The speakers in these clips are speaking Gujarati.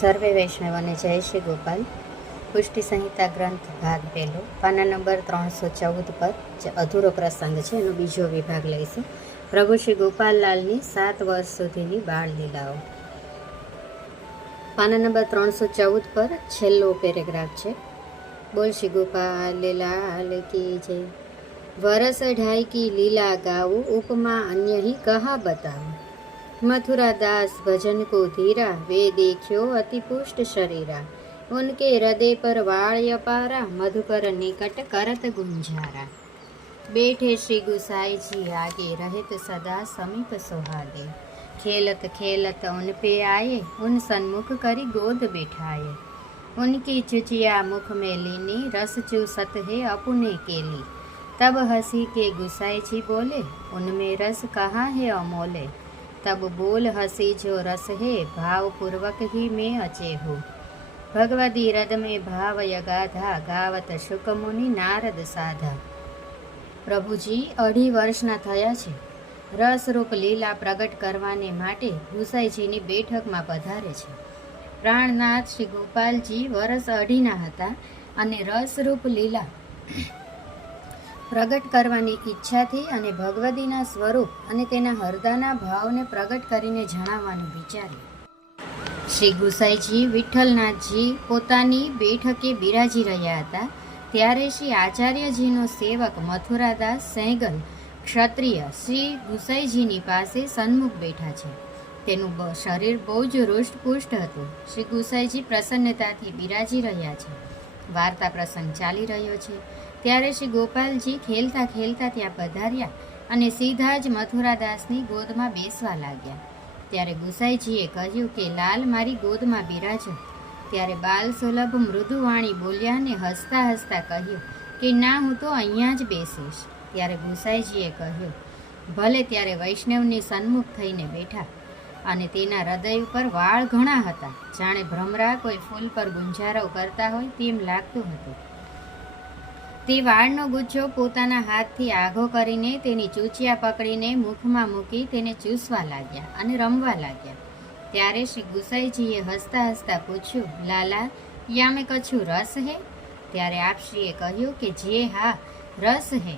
સર્વે વૈષ્ણવને જય શ્રી ગોપાલ. પુષ્ટિ સંહિતા ગ્રંથ ભાગ પહેલો, પાના નંબર 314 પર જે અધૂરો પ્રસંગ છે એનો બીજો વિભાગ લઈશું. પ્રભુ શ્રી ગોપાલલાલની 7 વર્ષ સુધીની બાળ લીલાઓ. પાના નંબર 314 પર છેલ્લો પેરેગ્રાફ છે. બોલ શ્રી ગોપાલ લાલ કી જય. વરસ ઢાઈ કી લીલા ગાઉ, ઉપमा अन्य ही कहा बताऊं. मथुरा दास भजन को धीरा, वे देखियो अति पुष्ट शरीरा. उनके हृदय पर वाळ अपारा, मधुकर निकट करत गुंजारा. बैठे श्री गुसाई जी आगे, रहत सदा समीप सुहागे. खेलत खेलत उन पे आए, उन सन्मुख करी गोद बैठाए. उनकी चुचिया मुख में लीनी, रस चूसत है अपने केली. तब हंसी के गुसाई जी बोले, उनमें रस कहाँ है अमोले. तब बोल हंसी जो रस है, भाव पूर्वक ही मैं अचे हूँ. भगवती रद में भाव यगाधा, गावत शुक मुनि नारद साधा. પ્રભુજી 2.5 વર્ષના થયા છે. રસરૂપ લીલા પ્રગટ કરવાને માટે ગુસાઈજીની બેઠકમાં પધારે છે. પ્રાણનાથ શ્રી ગોપાલજી વર્ષ 2.5ના હતા અને રસરૂપ લીલા પ્રગટ કરવાની ઈચ્છાથી અને ભગવતીના સ્વરૂપ અને તેના હૃદયના ભાવને પ્રગટ કરીને જણાવવાનું વિચાર્યું. શ્રી ગુસાઈજી વિઠ્ઠલનાથજી પોતાની બેઠકે બિરાજી રહ્યા હતા ત્યારે શ્રી આચાર્યજીનો સેવક મથુરાદાસ સૈગલ ક્ષત્રિય શ્રી ગુસાઈજીની પાસે સન્મુખ બેઠા છે. તેનું શરીર બહુ જ રૂષ્ટપુષ્ટ હતું. શ્રી ગુસાઈજી પ્રસન્નતાથી બિરાજી રહ્યા છે. વાર્તા પ્રસંગ ચાલી રહ્યો છે ત્યારે શ્રી ગોપાલજી ખેલતા ખેલતા ત્યાં પધાર્યા અને સીધા જ મથુરાદાસની ગોદમાં બેસવા લાગ્યા. ત્યારે ગુસાઈજીએ કહ્યું કે લાલ મારી ગોદમાં બિરાજો. ત્યારે બાલ સુલભ મૃદુવાણી બોલ્યા ને હસતા હસતા કહ્યું કે ના, હું તો અહીંયા જ બેસીશ. ત્યારે ગુસાઈજીએ કહ્યું ભલે. ત્યારે વૈષ્ણવની સન્મુખ થઈને બેઠા અને તેના હૃદય ઉપર વાળ ઘણા હતા. જાણે ભ્રમરા કોઈ ફૂલ પર ગુંજારો કરતા હોય તેમ લાગતું હતું. તે વાળનો ગુચ્છો પોતાના હાથથી આઘો કરીને તેની ચૂચિયા પકડીને મુખમાં મૂકી તેને ચૂસવા લાગ્યા અને રમવા લાગ્યા. ત્યારે શ્રી ગુસાઈજીએ હસતા હસતા પૂછ્યું, લાલા યા મેં કછું રસ હે. ત્યારે આપશ્રીએ કહ્યું કે જે હા, રસ હે.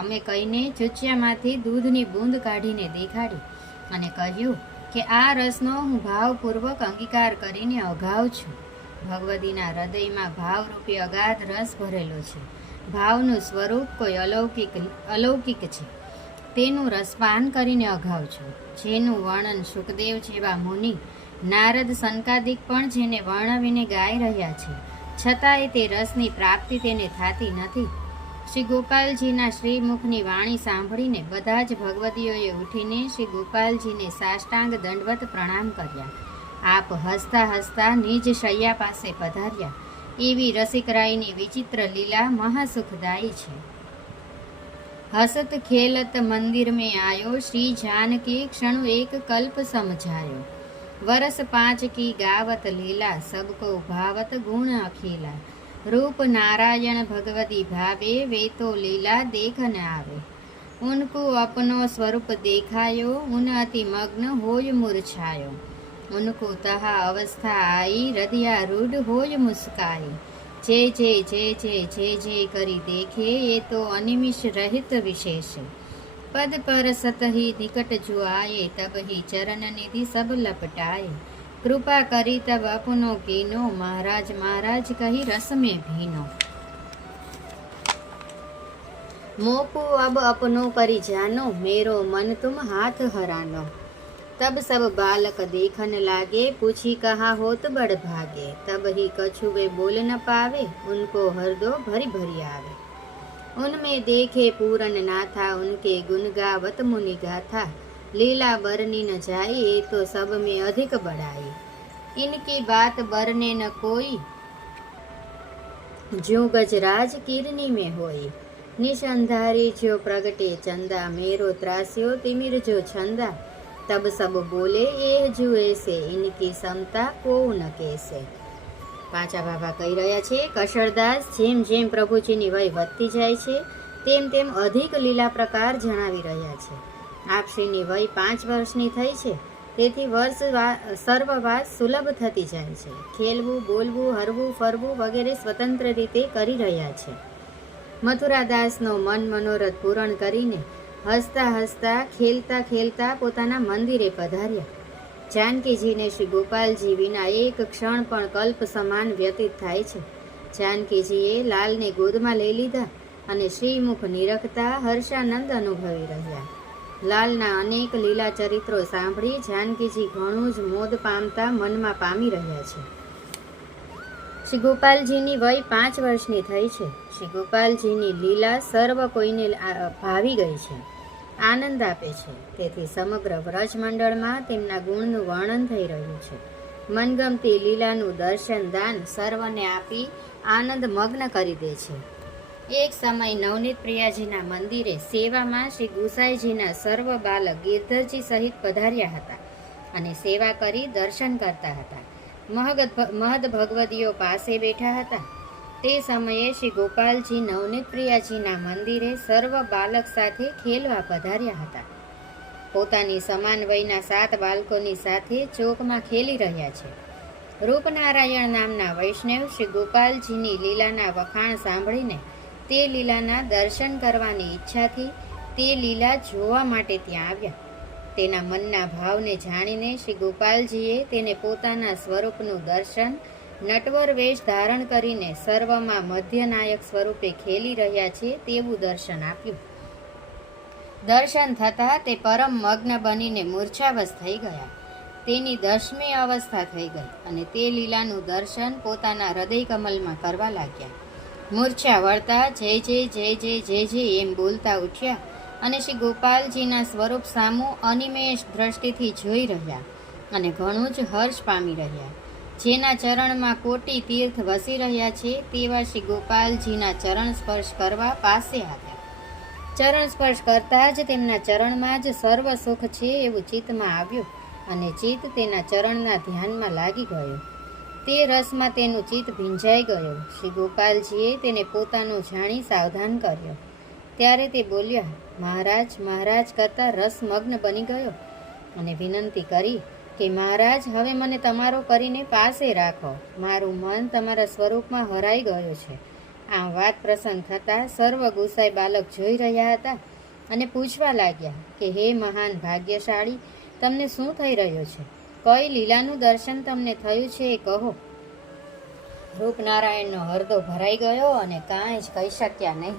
અમે કહીને ચૂચિયામાંથી દૂધની બૂંદ કાઢીને દેખાડી અને કહ્યું કે આ રસનો હું ભાવપૂર્વક અંગીકાર કરીને અઘાઉં છું. ભગવતીના હૃદયમાં ભાવરૂપી અગાધ રસ ભરેલો છે. ભાવનું સ્વરૂપ કોઈ અલૌકિક છે. તેનું રસપાન કરીને અઘાઉં છું. જેનું વર્ણન સુખદેવ જેવા મુનિ, નારદ, સંકાદિક પણ જેને વર્ણવીને ગાઈ રહ્યા છે, છતાંય તે રસની પ્રાપ્તિ તેને થતી નથી. શ્રી ગોપાલજીના શ્રીમુખની વાણી સાંભળીને બધા જ ભગવતીઓએ ઉઠીને શ્રી ગોપાલજીને સાષ્ટાંગ દંડવત પ્રણામ કર્યા. આપ હસતા હસતા નિજ શૈયા પાસે પધાર્યા. એવી રસિકરાયની વિચિત્ર લીલા મહાસુખદાયી છે. હસત ખેલત મંદિર में आयो, श्री जानकी क्षण एक कल्प समझायो. वर्ष 5 की गावत लीला, सबको भावत गुण अखिला. रूप नारायण भगवती भावे, वे तो लीला देख न आवे. उनको अपनो स्वरूप देखायो, उन अति मग्न होय मूर्छायो. उनको तहा अवस्था आई, हृदयारूढ़ होय मुस्काई. जे जे जे जे जे जे करी देखे, ये तो अनिमिष रहित विशेष. पद पर सत ही निकट जो आए, तब ही चरण निधि सब लपटाए. कृपा करी तब अपनो कीनो, महाराज महाराज कही रस में भीनो. मोको अब अपनो करी जानो, मेरो मन तुम हाथ हरानो. तब सब बालक देखन लागे, पूछी कहा होत बड़ भागे. तब ही कछु वे बोल न पावे, उनको हृदय भरी भरी आवे. उनमें देखे पूरन नाथा, उनके गुण गावत मुनि गाथा. लीला बरनी न जाए, ये तो सब में अधिक बढ़ाई. इनकी बात बरने न कोई, जो गजराज किरनी में होई. निशंधारी जो प्रगटे चंदा, मेरो त्रास्यो तिमिर जो छंदा. तब सब बोले ये जो ऐसे, इनकी समता को न कैसे. પાછા બાબા કહી રહ્યા છે, કશરદાસ જેમ જેમ પ્રભુજીની વય વધતી જાય છે તેમ તેમ અધિક લીલા પ્રકાર જણાવી રહ્યા છે. આપશ્રીની વય 5 વર્ષની થઈ છે તેથી સર્વવાસ સુલભ થતી જાય છે. ખેલવું, બોલવું, હરવું, ફરવું વગેરે સ્વતંત્ર રીતે કરી રહ્યા છે. મથુરાદાસનો મન મનોરથ પૂરણ કરીને હસતા હસતા, ખેલતા ખેલતા પોતાના મંદિરે પધાર્યા. જાનકીજીને શ્રી ગોપાલજી વિના એક ક્ષણ પણ કલ્પ સમાન વ્યતીત થાય છે. જાનકીજીએ લાલને ગોદમાં લઈ લીધા અને શ્રીમુખ નિરખતા હર્ષાનંદ અનુભવી રહ્યા. લાલના અનેક લીલા ચરિત્રો સાંભળી જાનકીજી ઘણું જ મોદ પામતા મનમાં પામી રહ્યા છે. શ્રી ગોપાલજીની વય 5 વર્ષની થઈ છે. શ્રી ગોપાલજીની લીલા સર્વ કોઈને ભાવી ગઈ છે, આનંદ આપે છે. તેથી સમગ્ર વ્રજમંડળમાં તેમના ગુણનું વર્ણન થઈ રહ્યું છે. મનગમતી લીલાનું દર્શન દાન સર્વને આપી આનંદ મગ્ન કરી દે છે. એક સમય નવનીત પ્રિયાજીના મંદિરે સેવામાં શ્રી ગુસાઈજીના સર્વ બાલક ગિરધરજી સહિત પધાર્યા હતા અને સેવા કરી દર્શન કરતા હતા. મહદ ભગવદીઓ પાસે બેઠા હતા. તે સમયે શ્રી ગોપાલજી નવનીત પ્રિયાજીના મંદિરે સર્વ બાલક સાથે ખેલવા પધાર્યા હતા. પોતાની સમાન વયના 7 બાળકોની સાથે ચોકમાં ખેલી રહ્યા છે. રૂપનારાયણ નામના વૈષ્ણવ શ્રી ગોપાલજીની લીલાના વખાણ સાંભળીને તે લીલાના દર્શન કરવાની ઈચ્છાથી તે લીલા જોવા માટે ત્યાં આવ્યા. તેના મનના ભાવને જાણીને શ્રી ગોપાલજીએ તેને પોતાના સ્વરૂપનું દર્શન નટવર વેશ ધારણ કરીને સર્વમાં મધ્યનાયક સ્વરૂપે ખેલી રહ્યા છે તેવું દર્શન આપ્યું. દર્શન થતાં તે પરમ મગ્ન બનીને મૂર્છાવશ થઈ ગયા. તેની 10મી અવસ્થા થઈ ગઈ અને તે લીલાનું દર્શન પોતાના હૃદય કમલમાં કરવા લાગ્યા. મૂર્છા વળતા જય જય જય જય જય જય એમ બોલતા ઉઠ્યા અને શ્રી ગોપાલજીના સ્વરૂપ સામું અનિમેષ દ્રષ્ટિથી જોઈ રહ્યા અને ઘણું જ હર્ષ પામી રહ્યા. જેના ચરણમાં કોટી તીર્થ વસી રહ્યા છે તેવા શ્રી ગોપાલજીના ચરણ સ્પર્શ કરવા પાસે આવ્યા. ચરણ સ્પર્શ કરતા જ તેમના ચરણમાં જ સર્વ સુખ છે એવું ચિત્તમાં આવ્યું અને ચિત્ત તેના ચરણના ધ્યાનમાં લાગી ગયું. તે રસમાં તેનું ચિત્ત ભીંજાઈ ગયું. શ્રી ગોપાલજીએ તેને પોતાનું જાણી સાવધાન કર્યો. ત્યારે તે બોલ્યા, મહારાજ મહારાજ કરતાં રસમગ્ન બની ગયો અને વિનંતી કરી કે મહારાજ હવે મને તમારો કરીને પાસે રાખો. મારું મન તમારા સ્વરૂપમાં હરાઈ ગયું છે. આ વાત પ્રસન્ન થતાં સર્વ ગુસાઈ બાલક જોઈ રહ્યા હતા અને પૂછવા લાગ્યા કે હે મહાન ભાગ્યશાળી, તમને શું થઈ રહ્યું છે? કઈ લીલાનું દર્શન તમને થયું છે એ કહો. રૂપનારાયણનો હૃદય ભરાઈ ગયો અને કાંઈ જ કહી શક્યા નહીં.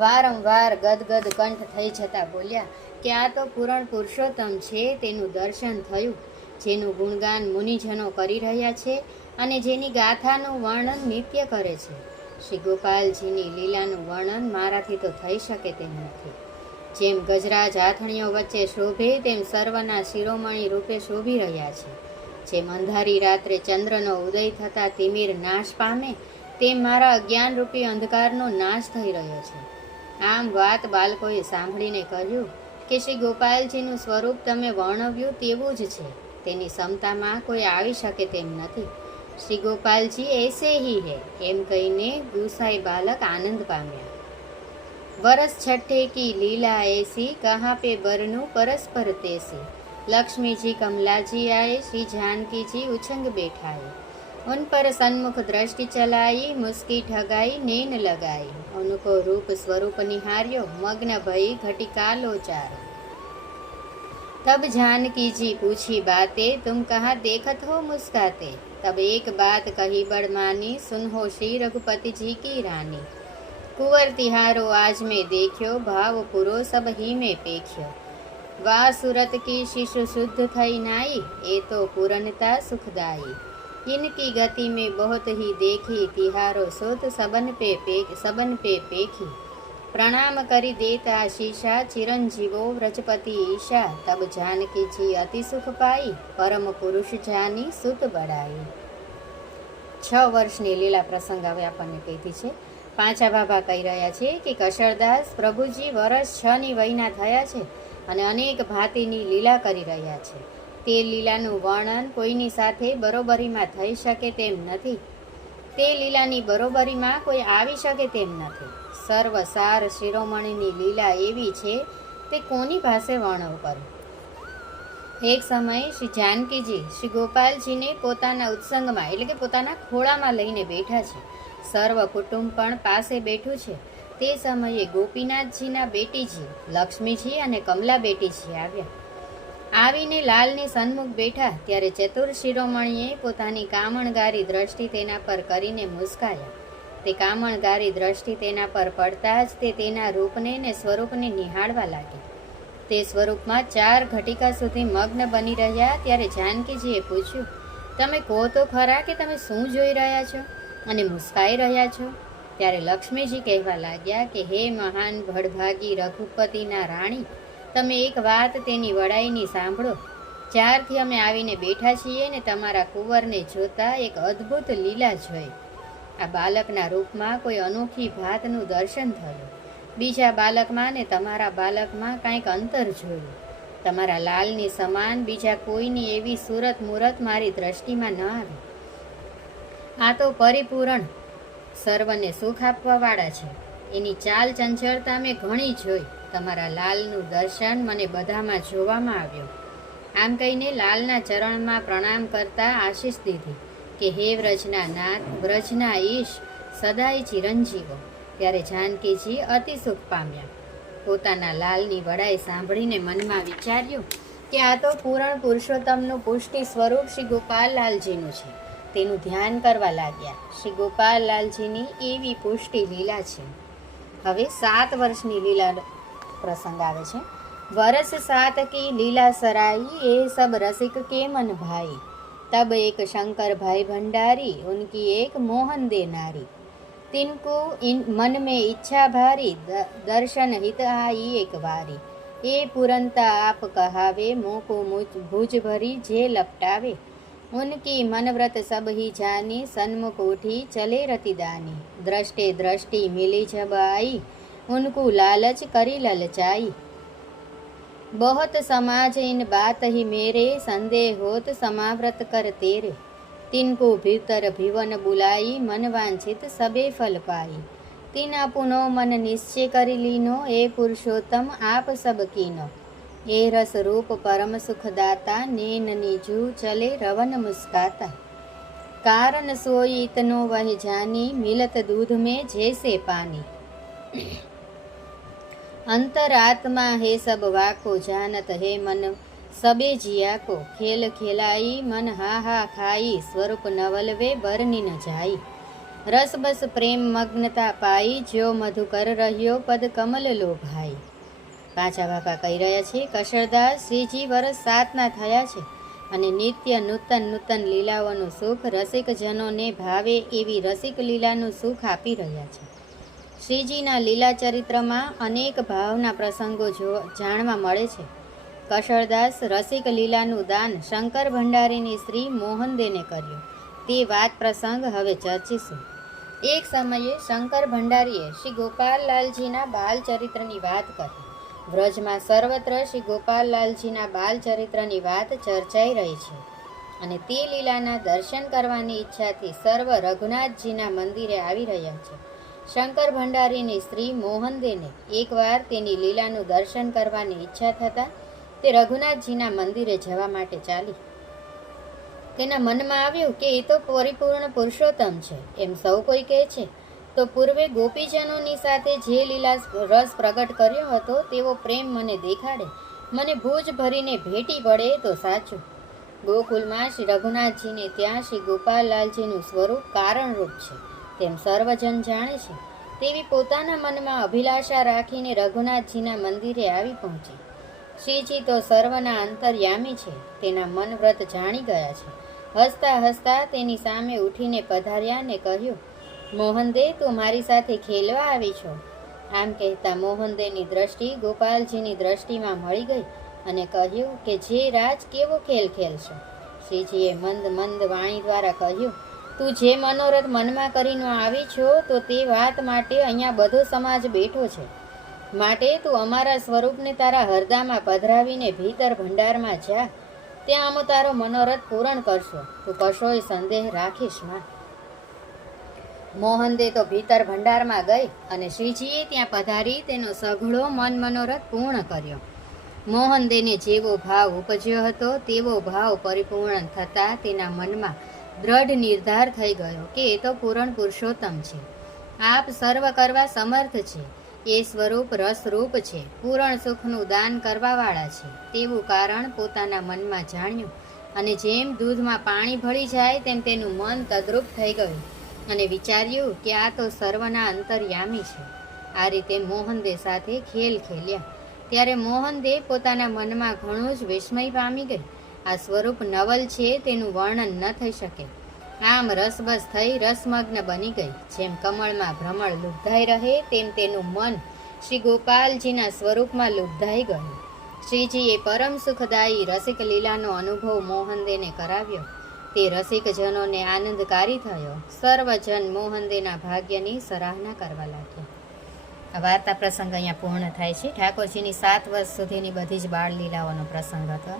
વારંવાર ગદગદ કંઠ થઈ જતા બોલ્યા કે આ તો પૂરણ પુરુષોત્તમ છે, તેનું દર્શન થયું, જેનું ગુણગાન મુનિજનો કરી રહ્યા છે અને જેની ગાથાનું વર્ણન નિત્ય કરે છે. શ્રી ગોપાલજીની લીલાનું વર્ણન મારાથી તો થઈ શકે તેમ નથી. જેમ ગજરાજ આથણીઓ વચ્ચે શોભે તેમ સર્વના શિરોમણી રૂપે શોભી રહ્યા છે. જેમ અંધારી રાત્રે ચંદ્રનો ઉદય થતાં તિમિર નાશ પામે તેમ મારા અજ્ઞાનરૂપી અંધકારનો નાશ થઈ રહ્યો છે. આમ વાત બાળકોએ સાંભળીને કહ્યું કે શ્રી ગોપાલજીનું સ્વરૂપ તમે વર્ણવ્યું તેવું જ છે, તેની ક્ષમતામાં કોઈ આવી શકે તેમ નથી. શ્રી ગોપાલજી એસે હી હે એમ કહીને ગુસાઈ બાલક આનંદ પામ્યા. વરસ છઠ્ઠે કી લીલા એસી કહા પે બરનું પરસ્પર તેસી. लक्ष्मी जी कमला जी आए, श्री जानकी जी उछंग बैठाए, उन पर सन्मुख दृष्टि चलाई, मुस्की ठगाई नैन लगाई, उनको रूप स्वरूप निहार्यो, मग्न भई घटिका लोचारो. तब जानकी जी पूछी बातें, तुम कहाँ देखत हो मुस्काते. तब एक बात कही बड़ मानी, सुनहो श्री रघुपति जी की रानी. कुंवर तिहारो आज में देख्यो, भाव पुरो सब ही में पेख्यो. वाह सूरत की शिशु शुद्ध थई नाई, ए तो पूर्णता सुखदाई. इनकी गति में बहुत ही देखी, तिहारो सोत सबन पे पेखी. प्रणाम करी देता शीशा, चिरंजीवो व्रजपति ईशा. तब जानकी जी अति सुख पाई, परम पुरुष जानी सुत बड़ाई. 6 વર્ષની લીલા પ્રસંગ હવે આપણને કીધી છે. પાંચા બાબા કહી રહ્યા છે કે કશરદાસ પ્રભુજી વર્ષ 6ની વયના થયા છે અને અનેક ભાતીની લીલા કરી રહ્યા છે. તે લીલાનું વર્ણન કોઈની સાથે બરોબરીમાં થઈ શકે તેમ નથી. તે લીલાની બરોબરીમાં કોઈ આવી શકે તેમ નથી. સર્વસાર શિરોમણીની લીલા એવી છે તે કોની પાસે વર્ણવ કરું. એક સમયે શ્રી જાનકીજી શ્રી ગોપાલજીને પોતાના ઉત્સંગમાં એટલે કે પોતાના ખોળામાં લઈને બેઠા છે. સર્વ કુટુંબ પણ પાસે બેઠું છે. તે સમયે ગોપીનાથજીના બેટીજી લક્ષ્મીજી અને કમલા બેટીજી આવ્યા. આવીને લાલની સન્મુખ બેઠા ત્યારે ચતુર શિરોમણીએ પોતાની કામણગારી દ્રષ્ટિ તેના પર કરીને મુસ્કાયા. તે કામણગારી દ્રષ્ટિ તેના પર પડતા જ તે તેના રૂપને ને સ્વરૂપને નિહાળવા લાગી. તે સ્વરૂપમાં 4 ઘટિકા સુધી મગ્ન બની રહ્યા. ત્યારે જાનકીજીએ પૂછ્યું, તમે કહો તો ખરા કે તમે શું જોઈ રહ્યા છો અને મુસ્કાઈ રહ્યા છો? ત્યારે લક્ષ્મીજી કહેવા લાગ્યા કે હે મહાન ભડભાગી રઘુપતિના રાણી, તમે એક વાત તેની વડાઈની સાંભળો. 4થી અમે આવીને બેઠા છીએ ને તમારા કુંવરને જોતા એક અદ્ભુત લીલા જોઈ. આ બાલકના રૂપમાં કોઈ અનોખી ભાતનું દર્શન થયું. બીજા બાલકમાં ને તમારા બાલકમાં કાંઈક અંતર જોયું. તમારા લાલની સમાન બીજા કોઈની એવી સુરત મૂરત મારી દ્રષ્ટિમાં ન આવી. આ તો પરિપૂર્ણ સર્વને સુખ આપવાવાળા છે. એની ચાલ ચંચળતા મેં ઘણી જોઈ. તમારા લાલનું દર્શન મને બધામાં જોવામાં આવ્યું. આમ કહીને લાલના ચરણમાં પ્રણામ કરતા આશીષ દીધી કે હે વ્રજના નાથ, વ્રજના ઈશ, સદાય ચિરંજીવો. ત્યારે જાનકીજી અતિ સુખ પામ્યા. પોતાના લાલની વડાઈ સાંભળીને મનમાં વિચાર્યું કે આ તો પૂરણ પુરુષોત્તમનું પુષ્ટિ સ્વરૂપ શ્રી ગોપાલલાલજીનું છે. તેનું ધ્યાન કરવા લાગ્યા. શ્રી ગોપાલલાલજીની એવી પુષ્ટિ લીલા છે. હવે 7 વર્ષની લીલા પ્રસંગ આવે છે. વરસ 7 કી લીલા સરાઈ, એ સબ રસિક કે મન ભાઈ. તબ એક શંકર ભાઈ ભંડારી, ઉનકી એક મોહન દે નારી. तिनको मन में इच्छा भारी, दर्शन हित आई एक वारी. ए पुरंता आप कहावे, मोको भुज भरी जे लपटावे. उनकी मनव्रत सब ही जानी, सन्मुख उठी चले रतिदानी. दृष्टे दृष्टि मिली जब आई, उनको लालच करी ललचाई. बहुत समाज इन बात ही मेरे, संदेह होत समाव्रत कर तेरे. तिनको भीतर भीवन बुलाई, मन वांछित सबे फल पाई. तिन अपनो मन निश्चय करी लीनो, ए पुरुषोत्तम आप सब कीनो. ए रस रूप परम सुखदाता, नैन नीजू चले रवन मुस्काता. कारण सोई इतनो वह जानी, मिलत दूध में जैसे पानी. अंतरात्मा है सब वाको, जानत है मन सबे जिया को. खेल खेलाई मन हा हा खाई, स्वरूप नवलवे बरनी न जाई. रस बस प्रेम मग्नता पाई, जो मधु कर રહ્યો પદ કમલ લો ભાઈ. પાછા બાપા કહી રહ્યા છે, કશળદાસ શ્રીજી વર્ષ 7ના થયા છે અને નિત્ય નૂતન લીલાઓનું સુખ રસિકજનોને ભાવે એવી રસિક લીલાનું સુખ આપી રહ્યા છે. શ્રીજીના લીલા ચરિત્રમાં અનેક ભાવના પ્રસંગો જાણવા મળે છે. કશળદાસ રસિક લીલાનું દાન શંકર ભંડારીની સ્ત્રી મોહનદેને કર્યું. તે વાત પ્રસંગ હવે ચર્ચીશું. એક સમયે શંકર ભંડારીએ શ્રી ગોપાલલાલજીના બાલચરિત્રની વાત કરી. વ્રજમાં સર્વત્ર શ્રી ગોપાલલાલજીના બાલચરિત્રની વાત ચર્ચાઈ રહી છે અને તે લીલાના દર્શન કરવાની ઈચ્છાથી સર્વ રઘુનાથજીના મંદિરે આવી રહ્યા છે. શંકર ભંડારીની સ્ત્રી મોહનદેને એકવાર તેની લીલાનું દર્શન કરવાની ઈચ્છા થતાં તે રઘુનાથજીના મંદિરે જવા માટે ચાલી. તેના મનમાં આવ્યું કે એ તો પરિપૂર્ણ પુરુષોત્તમ છે એમ સૌ કોઈ કહે છે, તો પૂર્વે ગોપીજનોની સાથે જે લીલા રસ પ્રગટ કર્યો હતો તેવો પ્રેમ મને દેખાડે, મને ભુજ ભરીને ભેટી પડે તો સાચું. ગોકુલમાં શ્રી રઘુનાથજીને ત્યાં શ્રી ગોપાલલાલજીનું સ્વરૂપ કારણરૂપ છે તેમ સર્વજન જાણે છે. તેવી પોતાના મનમાં અભિલાષા રાખીને રઘુનાથજીના મંદિરે આવી પહોંચી. શ્રીજી તો સર્વના અંતર્યામી છે, તેના મનવ્રત જાણી ગયા છે. હસતા હસતા તેની સામે ઉઠીને પધાર્યા ને કહ્યું, મોહનદે, તું મારી સાથે ખેલવા આવી છો. આમ કહેતા મોહનદેની દ્રષ્ટિ ગોપાલજીની દ્રષ્ટિમાં મળી ગઈ અને કહ્યું કે જે રાજ કેવો ખેલ ખેલશો. શ્રીજીએ મંદ વાણી દ્વારા કહ્યું, તું જે મનોરથ મનમાં કરીને આવી છો તો તે વાત માટે અહીંયા બધો સમાજ બેઠો છે. માટે તું અમારા સ્વરૂપને તારા હરદામાં પધરાવીને ભીતર ભંડારમાં જા, ત્યાં અમે તારો મનોરથ પૂરણ કરશો. તું કશોય સંદેહ રાખીશ માં. મોહનદે તો ભીતર ભંડારમાં ગઈ અને શ્રીજીએ ત્યાં પધારી તેનો સઘળો મનોરથ પૂર્ણ કર્યો. મોહનદેને જેવો ભાવ ઉપજ્યો હતો તેવો ભાવ પરિપૂર્ણ થતાં તેના મનમાં દ્રઢ નિર્ધાર થઈ ગયો કે એ તો પૂર્ણ પુરુષોત્તમ છે, આપ સર્વ કરવા સમર્થ છે, એ સ્વરૂપ રસરૂપ છે, પૂર્ણ સુખનું દાન કરવાવાળા છે તેવું કારણ પોતાના મનમાં જાણ્યું અને જેમ દૂધમાં પાણી ભળી જાય તેમ તેનું મન તદ્રુપ થઈ ગયું અને વિચાર્યું કે આ તો સર્વના અંતર્યામી છે. આ રીતે મોહનદે સાથે ખેલ ખેલ્યા ત્યારે મોહનદે પોતાના મનમાં ઘણું જ વિસ્મય પામી ગઈ. આ સ્વરૂપ નવલ છે તેનું વર્ણન ન થઈ શકે. આમ રસબસ થઈ રસમગ્ન બની ગઈ. જેમ કમળમાં ભ્રમર લુબ્ધાઈ રહે તેમ તેનું મન શ્રી ગોપાલજીના સ્વરૂપમાં લુબ્ધાઈ ગયું. શ્રીજીએ પરમ સુખદાયી રસિક લીલાનો અનુભવ મોહનદેને કરાવ્યો. તે રસિકજનોને આનંદકારી થયો. સર્વજન મોહનદેના ભાગ્યની સરાહના કરવા લાગ્યા. આ વાર્તા પ્રસંગ અહીંયા પૂર્ણ થાય છે. ઠાકોરજીની 7 વર્ષ સુધીની બધી જ બાળ લીલાઓનો પ્રસંગ હતો.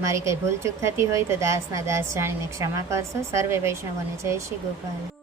મારી કંઈ ભૂલચૂક થતી હોય તો દાસના દાસ જાણીને ક્ષમા કરશો. સર્વે વૈષ્ણવોને જય શ્રી ગોપાલ.